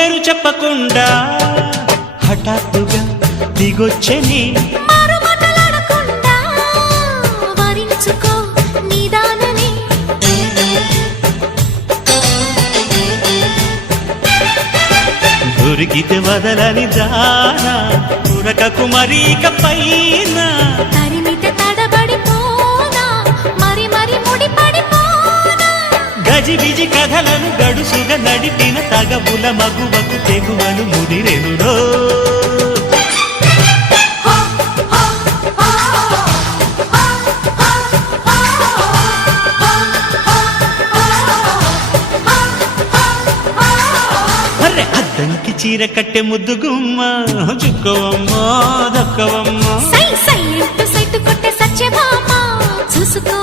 పేరు చెప్పకుండా హఠాత్తుగా దిగొచ్చని దొరికితే వదలని దానా ఉరకకు మరీక పైన తరిమితే తడబడిపోనా మరి మరి ముడిపడిపోనా గజిబిజి కథలను గడుసుగా నడిపిన తగబుల మగువకు తెగువను ముదిరెనురో అద్దంకి చీర కట్టె ముద్దు గుమ్మ చుక్కవమ్మా దక్కవమ్మా సై సై సైటు కొట్టే సత్యభామ చూసుకో